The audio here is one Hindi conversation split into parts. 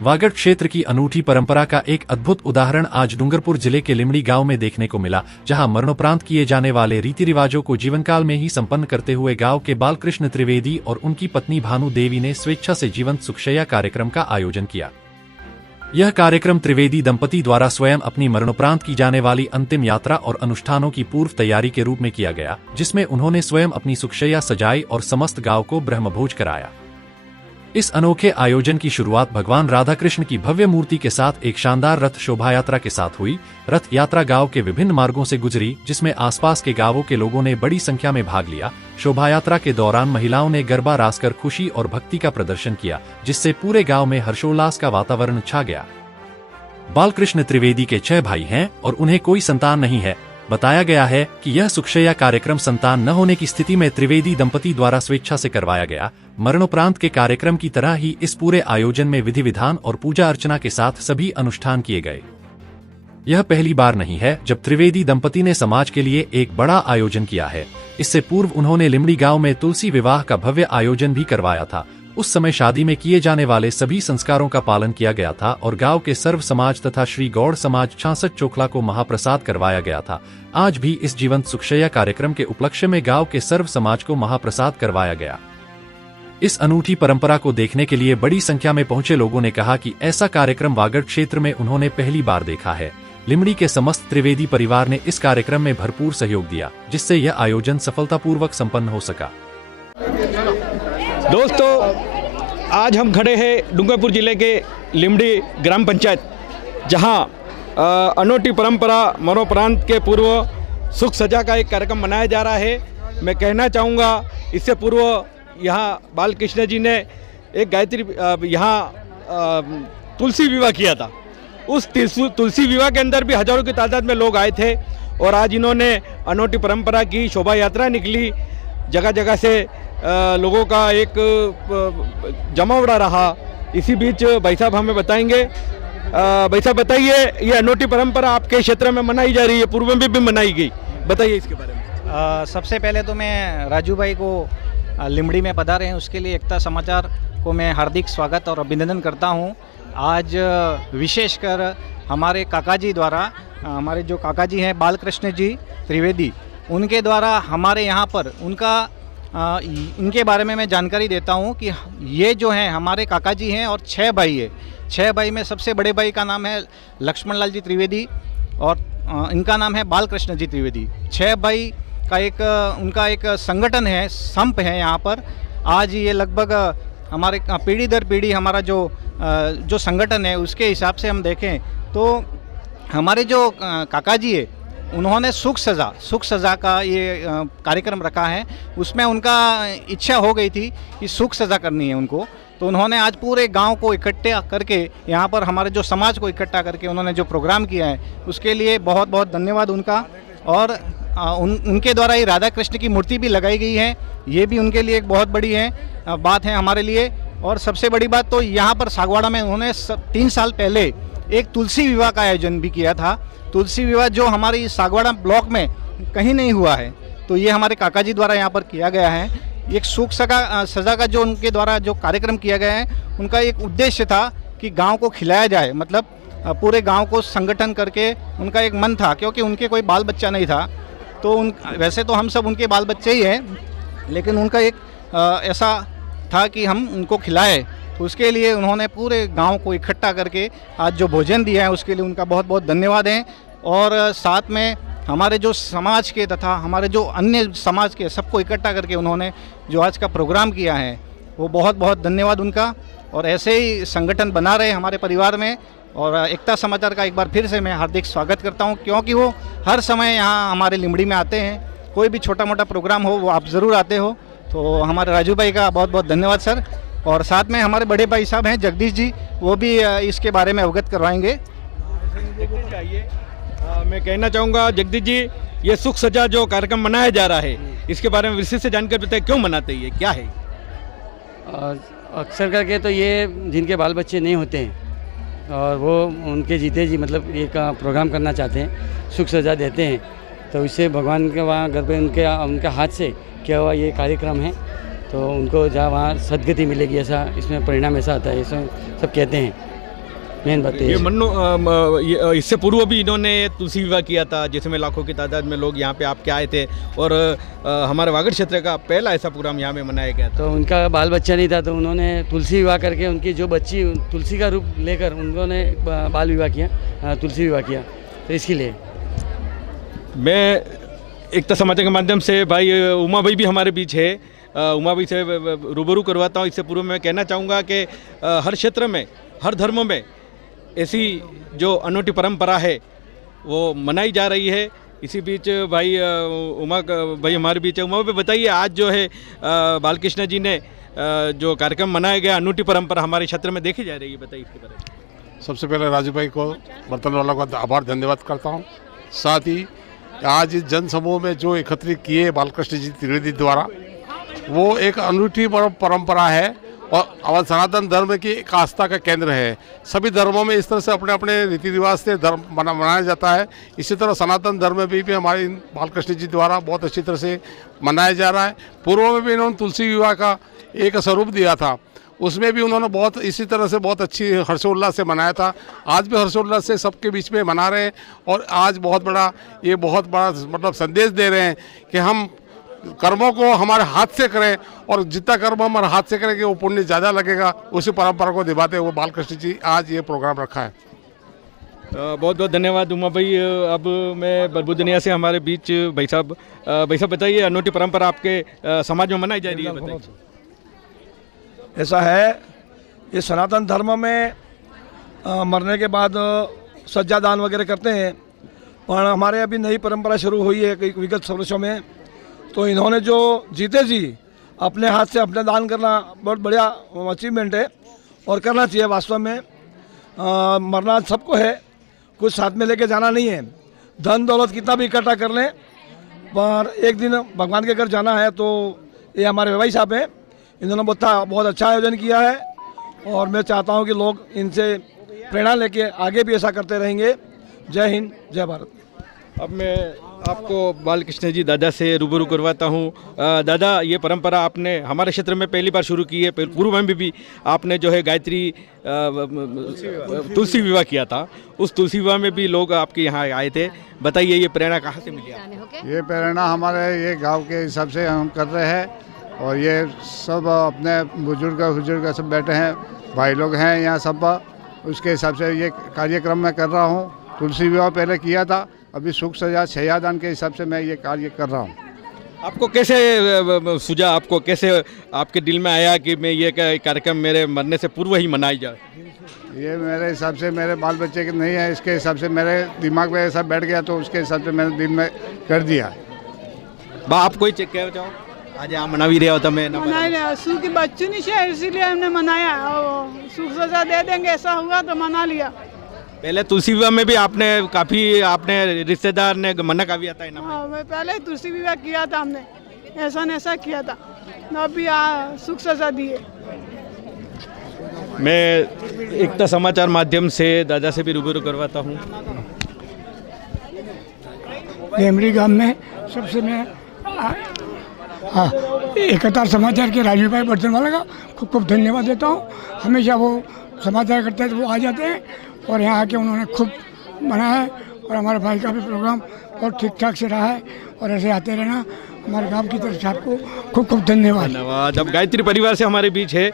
वागड़ क्षेत्र की अनूठी परंपरा का एक अद्भुत उदाहरण आज डूंगरपुर जिले के लिमड़ी गांव में देखने को मिला, जहां मरणोपरांत किए जाने वाले रीति रिवाजों को जीवनकाल में ही संपन्न करते हुए गांव के बालकृष्ण त्रिवेदी और उनकी पत्नी भानु देवी ने स्वेच्छा से जीवंत सुखशय्या कार्यक्रम का आयोजन किया। यह कार्यक्रम त्रिवेदी दंपति द्वारा स्वयं अपनी मरणोपरांत की जाने वाली अंतिम यात्रा और अनुष्ठानों की पूर्व तैयारी के रूप में किया गया, जिसमें उन्होंने स्वयं अपनी सुखशय्या सजाई और समस्त गांव को ब्रह्मभोज कराया। इस अनोखे आयोजन की शुरुआत भगवान राधा कृष्ण की भव्य मूर्ति के साथ एक शानदार रथ शोभा यात्रा के साथ हुई। रथ यात्रा गांव के विभिन्न मार्गों से गुजरी, जिसमें आसपास के गांवों के लोगों ने बड़ी संख्या में भाग लिया। शोभा यात्रा के दौरान महिलाओं ने गरबा रास कर खुशी और भक्ति का प्रदर्शन किया, जिससे पूरे गांव में हर्षोल्लास का वातावरण छा गया। बालकृष्ण त्रिवेदी के 6 भाई हैं और उन्हें कोई संतान नहीं है। बताया गया है कि यह सुखशय्या कार्यक्रम संतान न होने की स्थिति में त्रिवेदी दंपति द्वारा स्वेच्छा से करवाया गया। मरणोपरांत के कार्यक्रम की तरह ही इस पूरे आयोजन में विधि विधान और पूजा अर्चना के साथ सभी अनुष्ठान किए गए। यह पहली बार नहीं है जब त्रिवेदी दंपति ने समाज के लिए एक बड़ा आयोजन किया है। इससे पूर्व उन्होंने लिमड़ी गांव में तुलसी विवाह का भव्य आयोजन भी करवाया था। उस समय शादी में किए जाने वाले सभी संस्कारों का पालन किया गया था और गांव के सर्व समाज तथा श्री गौड़ समाज 66 चोखला को महाप्रसाद करवाया गया था। आज भी इस जीवंत सुखशय्या कार्यक्रम के उपलक्ष्य में गांव के सर्व समाज को महाप्रसाद करवाया गया। इस अनूठी परंपरा को देखने के लिए बड़ी संख्या में पहुंचे लोगों ने कहा कि ऐसा कार्यक्रम वागड़ क्षेत्र में उन्होंने पहली बार देखा है। लिमड़ी के समस्त त्रिवेदी परिवार ने इस कार्यक्रम में भरपूर सहयोग दिया, जिससे यह आयोजन सफलतापूर्वक संपन्न हो सका। दोस्तों, आज हम खड़े हैं डूंगरपुर जिले के लिमड़ी ग्राम पंचायत, जहां अनोखी परंपरा मरणोपरांत के पूर्व सुख सजा का एक कार्यक्रम मनाया जा रहा है। मैं कहना चाहूँगा, इससे पूर्व यहाँ बालकृष्ण जी ने एक गायत्री यहाँ तुलसी विवाह किया था। उस तुलसी विवाह के अंदर भी हजारों की तादाद में लोग आए थे और आज इन्होंने अनोखी परंपरा की शोभा यात्रा निकली। जगह जगह से लोगों का एक जमावड़ा रहा। इसी बीच भाई साहब हमें बताएंगे। भाई साहब बताइए, ये अनोखी परंपरा आपके क्षेत्र में मनाई जा रही है, पूर्व में भी मनाई गई, बताइए इसके बारे में। सबसे पहले तो मैं राजू भाई को लिमड़ी में पधारे हैं उसके लिए एकता समाचार को मैं हार्दिक स्वागत और अभिनंदन करता हूं। आज विशेषकर हमारे काका जी द्वारा, हमारे जो काका जी हैं बालकृष्ण जी त्रिवेदी, उनके द्वारा हमारे यहाँ पर इनके बारे में मैं जानकारी देता हूं कि ये जो हैं हमारे काका जी हैं और 6 भाई है। 6 भाई में सबसे बड़े भाई का नाम है लक्ष्मण लाल जी त्रिवेदी और इनका नाम है बालकृष्ण जी त्रिवेदी। 6 भाई का उनका एक संगठन है, संप है यहाँ पर। आज ये लगभग हमारे पीढ़ी दर पीढ़ी हमारा जो संगठन है, उसके हिसाब से हम देखें तो हमारे जो काका जी है उन्होंने सुख सज़ा का ये कार्यक्रम रखा है। उसमें उनका इच्छा हो गई थी कि सुख सज़ा करनी है उनको, तो उन्होंने आज पूरे गांव को इकट्ठा करके यहाँ पर हमारे जो समाज को इकट्ठा करके उन्होंने जो प्रोग्राम किया है, उसके लिए बहुत बहुत धन्यवाद उनका। और उनके द्वारा ही राधा कृष्ण की मूर्ति भी लगाई गई है, ये भी उनके लिए एक बहुत बड़ी बात है हमारे लिए। और सबसे बड़ी बात तो यहाँ पर सागवाड़ा में उन्होंने 3 साल पहले एक तुलसी विवाह का आयोजन भी किया था। तुलसी विवाह जो हमारी सागवाड़ा ब्लॉक में कहीं नहीं हुआ है, तो ये हमारे काका जी द्वारा यहाँ पर किया गया है। एक सुख सजा का जो उनके द्वारा जो कार्यक्रम किया गया है, उनका एक उद्देश्य था कि गांव को खिलाया जाए, मतलब पूरे गांव को संगठन करके उनका एक मन था, क्योंकि उनके कोई बाल बच्चा नहीं था। तो वैसे तो हम सब उनके बाल बच्चे ही हैं, लेकिन उनका एक ऐसा था कि हम उनको खिलाएं, तो उसके लिए उन्होंने पूरे गांव को इकट्ठा करके आज जो भोजन दिया है उसके लिए उनका बहुत बहुत धन्यवाद है। और साथ में हमारे जो समाज के तथा हमारे जो अन्य समाज के सबको इकट्ठा करके उन्होंने जो आज का प्रोग्राम किया है, वो बहुत बहुत धन्यवाद उनका। और ऐसे ही संगठन बना रहे हमारे परिवार में। और एकता समाचार का एक बार फिर से मैं हार्दिक स्वागत करता हूं, क्योंकि वो हर समय यहाँ हमारे लिमड़ी में आते हैं। कोई भी छोटा मोटा प्रोग्राम हो वो आप ज़रूर आते हो। तो हमारे राजू भाई का बहुत बहुत धन्यवाद सर। और साथ में हमारे बड़े भाई साहब हैं जगदीश जी, वो भी इसके बारे में अवगत करवाएंगे। मैं कहना चाहूँगा जगदीश जी, ये सुख सजा जो कार्यक्रम मनाया जा रहा है, इसके बारे में विशेष से जानकारी बताइए, क्यों मनाते हैं, ये क्या है? अक्सर करके तो ये जिनके बाल बच्चे नहीं होते हैं और वो उनके जीते जी मतलब एक प्रोग्राम करना चाहते हैं, सुख सजा देते हैं, तो इससे भगवान के वहाँ घर पे उनके हाथ से किया हुआ ये कार्यक्रम है, तो उनको जहाँ वहाँ सदगति मिलेगी, ऐसा इसमें परिणाम ऐसा आता है, ऐसा सब कहते हैं। मेन बात ये ये मन्नो इससे पूर्व भी इन्होंने तुलसी विवाह किया था, जिसमें लाखों की तादाद में लोग यहाँ पे आपके आए थे और हमारे वागड़ क्षेत्र का पहला ऐसा प्रोग्राम यहाँ पे मनाया गया था। तो उनका बाल बच्चा नहीं था, तो उन्होंने तुलसी विवाह करके उनकी जो बच्ची तुलसी का रूप लेकर उन्होंने बाल विवाह किया, तुलसी विवाह किया। तो इसके लिए मैं एकता समाचार के माध्यम से भाई उमा भाई भी हमारे बीच है, उमा भाई से रूबरू करवाता हूँ। इससे पूर्व मैं कहना चाहूँगा कि हर क्षेत्र में, हर धर्म में ऐसी जो अनोखी परंपरा है वो मनाई जा रही है। इसी बीच भाई उमा भाई हमारे बीच है। उमा भाई बताइए, आज जो है बालकृष्ण जी ने जो कार्यक्रम मनाया गया, अनोखी परंपरा हमारे क्षेत्र में देखी जा रही है, बताइए इसके बारे में। सबसे पहले राजू भाई को, बर्तन वालों का आभार धन्यवाद करता हूँ। साथ ही आज इस जन समूह में जो एकत्रित किए बालकृष्ण जी त्रिवेदी द्वारा, वो एक अनूठी परंपरा है और सनातन धर्म की एक आस्था का केंद्र है। सभी धर्मों में इस तरह से अपने अपने रीति रिवाज से धर्म मनाया जाता है। इसी तरह सनातन धर्म में भी हमारे बालकृष्ण जी द्वारा बहुत अच्छी तरह से मनाया जा रहा है। पूर्व में भी इन्होंने तुलसी विवाह का एक स्वरूप दिया था, उसमें भी उन्होंने बहुत इसी तरह से बहुत अच्छी हर्षोल्लास से मनाया था। आज भी हर्षोल्लास से सबके बीच में मना रहे हैं और आज बहुत बड़ा मतलब संदेश दे रहे हैं कि हम कर्मों को हमारे हाथ से करें और जितना कर्म हमारे हाथ से करेंगे वो पुण्य ज़्यादा लगेगा। उसी परंपरा को निभाते हुए बालकृष्ण जी आज ये प्रोग्राम रखा है। बहुत बहुत धन्यवाद उमा भाई। अब मैं बलबुदनिया से हमारे बीच भाई साहब बताइए, अनोखी परंपरा आपके समाज में मनाई जा रही है, बताइए। ऐसा है, ये सनातन धर्म में मरने के बाद सज्जा दान वगैरह करते हैं, पर हमारे अभी नई परंपरा शुरू हुई है कई विगत वर्षों में। तो इन्होंने जो जीते जी अपने हाथ से अपने दान करना बहुत बढ़िया अचीवमेंट है और करना चाहिए। वास्तव में मरना सबको है, कुछ साथ में लेके जाना नहीं है। धन दौलत कितना भी इकट्ठा कर लें, पर एक दिन भगवान के घर जाना है। तो ये हमारे भाई साहब हैं, इन्होंने बहुत अच्छा आयोजन किया है और मैं चाहता हूँ कि लोग इनसे प्रेरणा लेके आगे भी ऐसा करते रहेंगे। जय हिंद, जय भारत। अब मैं आपको बालकृष्ण जी दादा से रूबरू करवाता हूँ। दादा, ये परंपरा आपने हमारे क्षेत्र में पहली बार शुरू की है, पूर्व में भी आपने जो है गायत्री तुलसी विवाह किया था, उस तुलसी विवाह में भी लोग आपके यहाँ आए थे। बताइए, ये प्रेरणा कहाँ से मिली आपको? ये प्रेरणा हमारे ये गांव के हिसाब से हम कर रहे हैं और ये सब अपने बुजुर्ग सब बैठे हैं, भाई लोग हैं यहाँ सब, उसके हिसाब से ये कार्यक्रम मैं कर रहा हूँ। तुलसी विवाह पहले किया था, अभी सुख सजा छयादान के हिसाब से मैं ये कार्य कर रहा हूँ। आपको कैसे सूझा, आपको कैसे आपके दिल में आया कि मैं ये कार्यक्रम मेरे मरने से पूर्व ही मनाई जाए? ये मेरे हिसाब से मेरे बाल बच्चे के नहीं है, इसके हिसाब से मेरे दिमाग में ऐसा बैठ गया, तो उसके हिसाब से मैंने दिल में कर दिया। आप कोई चेक कह जाओ, आज आप मना भी रहे हो तो मैं सुख की बच्ची नहीं है, इसीलिए हमने मनाया। सुख सजा दे देंगे, ऐसा हुआ तो मना लिया। पहले तुलसी विवाह में भी आपने रिश्तेदार ने मना का भी आता है ना? हाँ, मैं पहले ही तुलसी विवाह किया था, हमने ऐसा किया था, अभी सुख सजा दिए। मैं एकता समाचार माध्यम से दादा से भी रूबरू करवाता हूँ। लेमड़ी गांव में सबसे मैं एकता समाचार के राजू भाई बर्तन वाला का खूब खूब धन्यवाद देता हूँ। हमेशा वो समाचार करते हैं तो वो आ जाते हैं और यहाँ आके उन्होंने खूब बनाया है और हमारे भाई का भी प्रोग्राम बहुत ठीक ठाक से रहा है और ऐसे आते रहना हमारे गांव की तरफ से आपको खूब खूब धन्यवाद। अब गायत्री परिवार से हमारे बीच है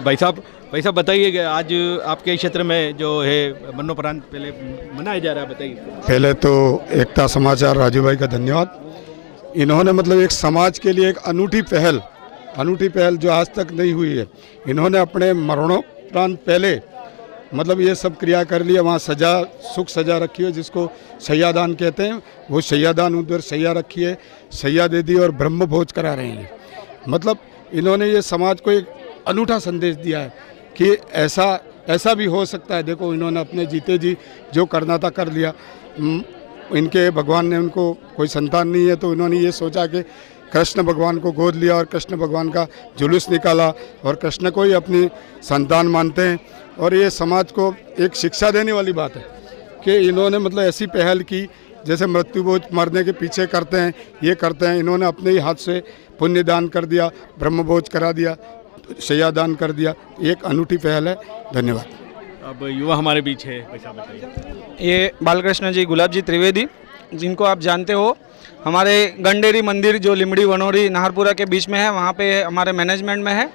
भाई साहब बताइए कि आज आपके क्षेत्र में जो है मरणोपरांत पहले मनाया जा रहा है, बताइए। पहले तो एकता समाचार राजू भाई का धन्यवाद। इन्होंने मतलब एक समाज के लिए एक अनूठी पहल जो आज तक नहीं हुई है। इन्होंने अपने मरणोपरांत पहले मतलब ये सब क्रिया कर लिया। वहाँ सुख सजा रखी है, जिसको शैयादान कहते हैं, वो शैयादान उधर शैया रखी है, शैया दे दी और ब्रह्म भोज करा रहे हैं। मतलब इन्होंने ये समाज को एक अनूठा संदेश दिया है कि ऐसा भी हो सकता है। देखो, इन्होंने अपने जीते जी जो करना था कर लिया। इनके भगवान ने उनको कोई संतान नहीं है, तो इन्होंने ये सोचा कि कृष्ण भगवान को गोद लिया और कृष्ण भगवान का जुलूस निकाला और कृष्ण को ही अपनी संतान मानते हैं। और ये समाज को एक शिक्षा देने वाली बात है कि इन्होंने मतलब ऐसी पहल की, जैसे मृत्यु भोज मरने के पीछे करते हैं, ये करते हैं। इन्होंने अपने ही हाथ से पुण्य दान कर दिया, ब्रह्म भोज करा दिया, शैया दान कर दिया। एक अनूठी पहल है। धन्यवाद। अब युवा हमारे बीच है, वैसा बताइए। ये बालकृष्ण जी गुलाब जी त्रिवेदी, जिनको आप जानते हो, हमारे गंडेरी मंदिर जो लिमड़ी वनोरी नाहरपुरा के बीच में है, वहाँ पे हमारे मैनेजमेंट में है।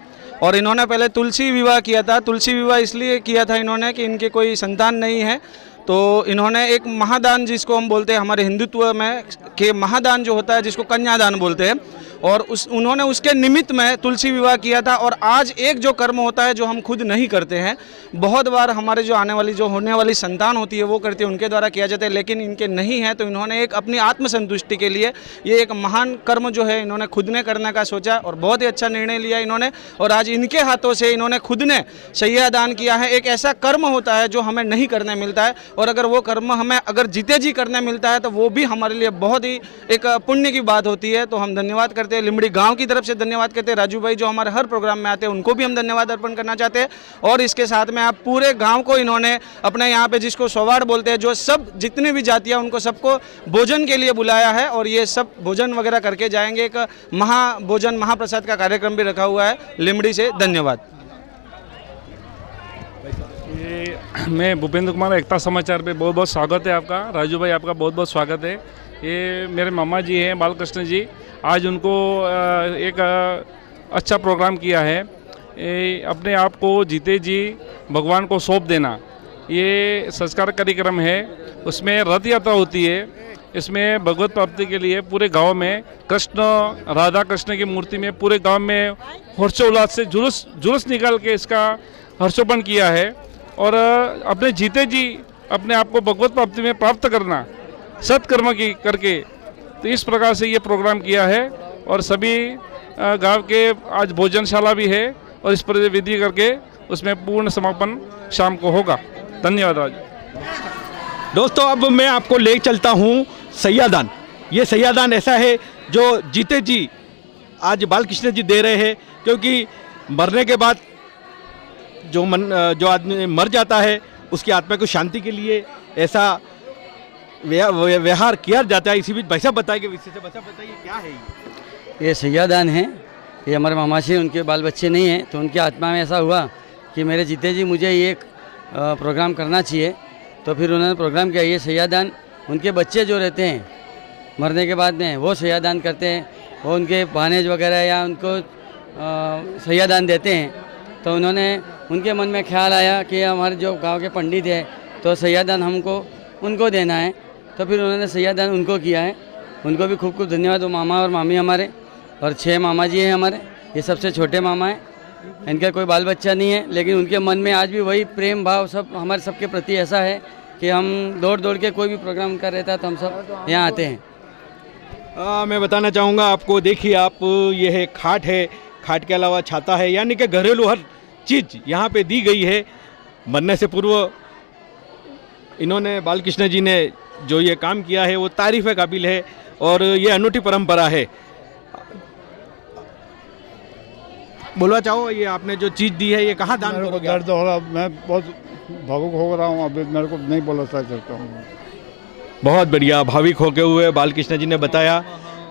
और इन्होंने पहले तुलसी विवाह किया था। तुलसी विवाह इसलिए किया था इन्होंने कि इनके कोई संतान नहीं है, तो इन्होंने एक महादान, जिसको हम बोलते हैं हमारे हिंदुत्व में कि महादान जो होता है, जिसको कन्यादान बोलते हैं, और उन्होंने उसके निमित्त में तुलसी विवाह किया था। और आज एक जो कर्म होता है जो हम खुद नहीं करते हैं, बहुत बार हमारे जो होने वाली संतान होती है वो करती है, उनके द्वारा किया जाता है, लेकिन इनके नहीं है, तो इन्होंने एक अपनी आत्मसंतुष्टि के लिए ये एक महान कर्म जो है इन्होंने खुद ने करने का सोचा और बहुत ही अच्छा निर्णय लिया इन्होंने। और आज इनके हाथों से इन्होंने खुद ने शैया दान किया है। एक ऐसा कर्म होता है जो हमें नहीं करने मिलता है, और अगर वो कर्म हमें अगर जीते जी करने मिलता है तो वो भी हमारे लिए बहुत ही एक पुण्य की बात होती है। तो हम धन्यवाद करते हैं, लिमड़ी गांव की तरफ से धन्यवाद करते हैं। राजू भाई जो हमारे हर प्रोग्राम में आते हैं, उनको भी हम धन्यवाद अर्पण करना चाहते हैं। और इसके साथ में आप पूरे गांव को इन्होंने अपने यहाँ पे, जिसको सोवाड़ बोलते हैं, जो सब जितने भी जातियाँ, उनको सबको भोजन के लिए बुलाया है, और ये सब भोजन वगैरह करके जाएंगे। एक महाभोजन महाप्रसाद का कार्यक्रम भी रखा हुआ है लिमड़ी से। धन्यवाद। मैं भूपेंद्र कुमार, एकता समाचार पे बहुत बहुत स्वागत है आपका। राजू भाई आपका बहुत बहुत स्वागत है। ये मेरे मामा जी हैं बालकृष्ण जी, आज उनको एक अच्छा प्रोग्राम किया है। अपने आप को जीते जी भगवान को सौंप देना, ये संस्कार कार्यक्रम है। उसमें रथ यात्रा होती है। इसमें भगवत प्राप्ति के लिए पूरे गांव में राधा कृष्ण की मूर्ति में पूरे गांव में हर्षोल्लास से जुलूस निकाल के इसका हर्षोपण किया है। और अपने जीते जी अपने आप को भगवत प्राप्ति में प्राप्त करना, सत्कर्म की करके, तो इस प्रकार से ये प्रोग्राम किया है। और सभी गांव के आज भोजनशाला भी है, और इस पर विधि करके उसमें पूर्ण समापन शाम को होगा। धन्यवाद राजू। दोस्तों, अब मैं आपको ले चलता हूँ सैयादान। ये सैयादान ऐसा है जो जीते जी आज बालकृष्ण जी दे रहे हैं, क्योंकि मरने के बाद जो आदमी मर जाता है उसकी आत्मा को शांति के लिए ऐसा व्यवहार किया जाता है। इसी बीच भाई साहब बताएंगे विषय से। बताइए क्या है ये सैयादान है। ये हमारे मामा से, उनके बाल बच्चे नहीं हैं, तो उनकी आत्मा में ऐसा हुआ कि मेरे जीते जी मुझे ये एक प्रोग्राम करना चाहिए, तो फिर उन्होंने प्रोग्राम किया। ये सैयादान उनके बच्चे जो रहते हैं मरने के बाद में, वो सैयादान करते हैं, वो उनके भानेज वगैरह या उनको सैयादान देते हैं। तो उनके मन में ख्याल आया कि हमारे जो गांव के पंडित हैं, तो सैयादान हमको उनको देना है, तो फिर उन्होंने सैयादान उनको किया है। उनको भी खूब खूब धन्यवाद। वो मामा और मामी हमारे, और 6 मामा जी हैं हमारे, ये सबसे छोटे मामा हैं। इनका कोई बाल बच्चा नहीं है, लेकिन उनके मन में आज भी वही प्रेम भाव सब हमारे सबके प्रति ऐसा है कि हम दौड़ दौड़ के कोई भी प्रोग्राम कर रहता है तो हम सब यहाँ आते हैं। मैं बताना चाहूँगा आपको, देखिए आप, ये है खाट है, खाट के अलावा छाता है, यानी कि घरेलू हर चीज़ यहाँ पे दी गई है। मरने से पूर्व इन्होंने, बालकृष्ण जी ने जो ये काम किया है वो तारीफ़ काबिल है, और ये अनूठी परंपरा है। बोलना चाहो, ये आपने जो चीज़ दी है ये कहाँ दान करोगे? दर्द हो रहा, मैं बहुत भावुक हो रहा हूँ, अभी मेरे को नहीं बोला सकता हूँ। बहुत बढ़िया, भाविक होके हुए बालकृष्ण जी ने बताया।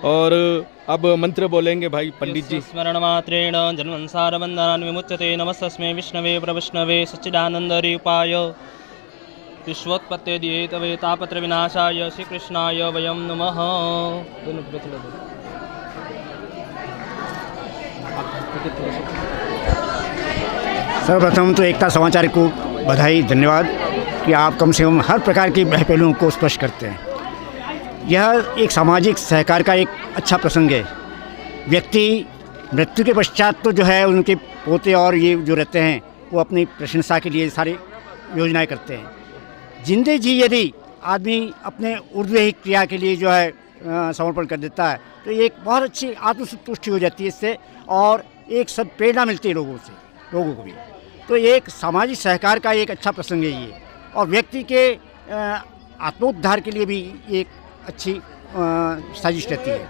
और अब मंत्र बोलेंगे भाई पंडित जी। स्मरण मात्रेण जन्मंसार बंधनान् विमुच्यते। नमस्तस्मै विष्णवे प्रविष्णवे सच्चिदानंद रूपाय विश्वोत्पत्ति तवे तापत्र विनाशाय श्री कृष्णाय वयं नमः। सर्वप्रथम तो एकता समाचार को बधाई, धन्यवाद कि आप कम से कम हर प्रकार के पहलुओं को स्पष्ट करते हैं। यह एक सामाजिक सहकार का एक अच्छा प्रसंग है। व्यक्ति मृत्यु के पश्चात तो जो है उनके पोते और ये जो रहते हैं वो अपनी प्रशंसा के लिए सारी योजनाएं करते हैं। जिंदे जी यदि आदमी अपने ऊर्ध्वहिक क्रिया के लिए जो है समर्पण कर देता है, तो ये एक बहुत अच्छी आत्मसंतुष्टि हो जाती है इससे, और एक सब प्रेरणा मिलती है लोगों को भी। तो एक सामाजिक सहकार का एक अच्छा प्रसंग है ये, और व्यक्ति के आत्मोद्धार के लिए भी एक अच्छी साजिश रहती है।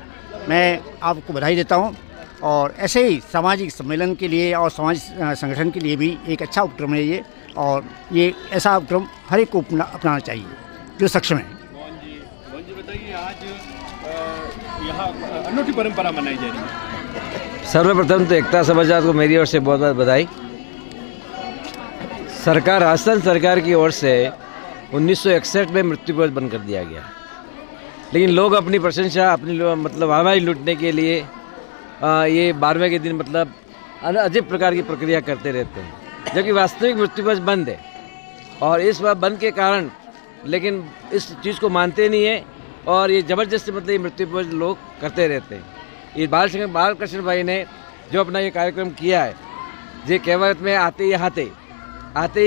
मैं आपको बधाई देता हूँ, और ऐसे ही सामाजिक सम्मेलन के लिए और सामाजिक संगठन के लिए भी एक अच्छा उपक्रम है ये, और ये ऐसा उपक्रम हर एक को अपनाना चाहिए जो सक्षम है। बताइए, आज यहाँ अनूठी परंपरा मनाई जा रही है। सर्वप्रथम तो एकता समाचार को मेरी ओर से बहुत बहुत बधाई। सरकार राजस्थान सरकार की ओर से 1961 में मृत्यु दिवस बंद कर दिया गया, लेकिन लोग अपनी प्रशंसा अपनी मतलब हवाई लूटने के लिए ये 12वें के दिन मतलब अजीब प्रकार की प्रक्रिया करते रहते हैं, जबकि वास्तविक मृत्यु दिवस बंद है। और इस बार बंद के कारण लेकिन इस चीज़ को मानते नहीं है और ये ज़बरदस्ती मतलब ये मृत्यु दिवस लोग करते रहते हैं। ये बालकृष्ण भाई ने जो अपना ये कार्यक्रम किया है, ये कहावत में आते ही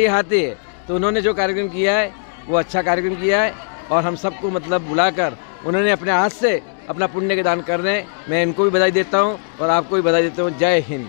हाथे है, तो उन्होंने जो कार्यक्रम किया है वो अच्छा कार्यक्रम किया है और हम सबको मतलब बुलाकर उन्होंने अपने हाथ से अपना पुण्य के दान कर रहे हैं। मैं इनको भी बधाई देता हूँ और आपको भी बधाई देता हूँ। जय हिंद।